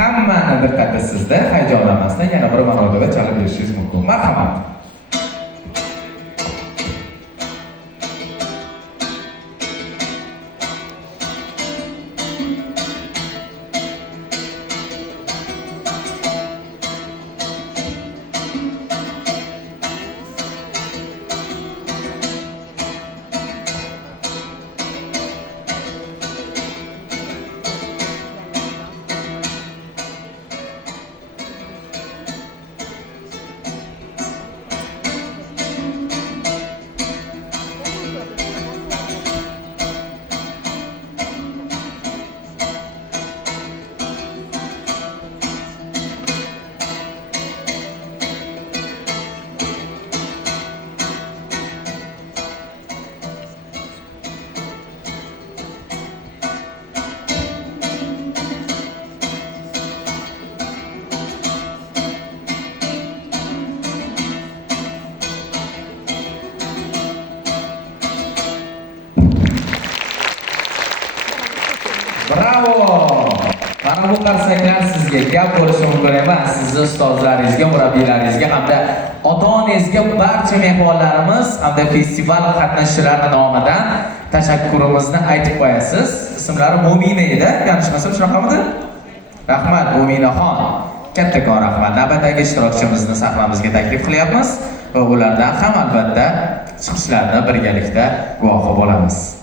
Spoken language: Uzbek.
hammani diqqati sizda, hayajonlanmasdan yana bir marotaba chalib berishingiz mumkin. Marhamat. Bravo! Mana bu qarsaklar sizga gap bo'lishi mumkin emas. Sizni ustozlaringizga, murabbiylaringizga hamda ota-onangizga barcha mehmonlarimiz hamda festival qatnashchilari nomidan tashakkurimizni aytib qo'yasiz. Ismlari Mo'mina edi, yanglishmasam shunaqamidi? Rahmat Mo'minaxon. Kattakon rahmat. Navbatdagi ishtirokchimizni sahnamizga taklif qilyapmiz va ulardan ham albatta chiqishlarni birgalikda guvohi bo'lamiz.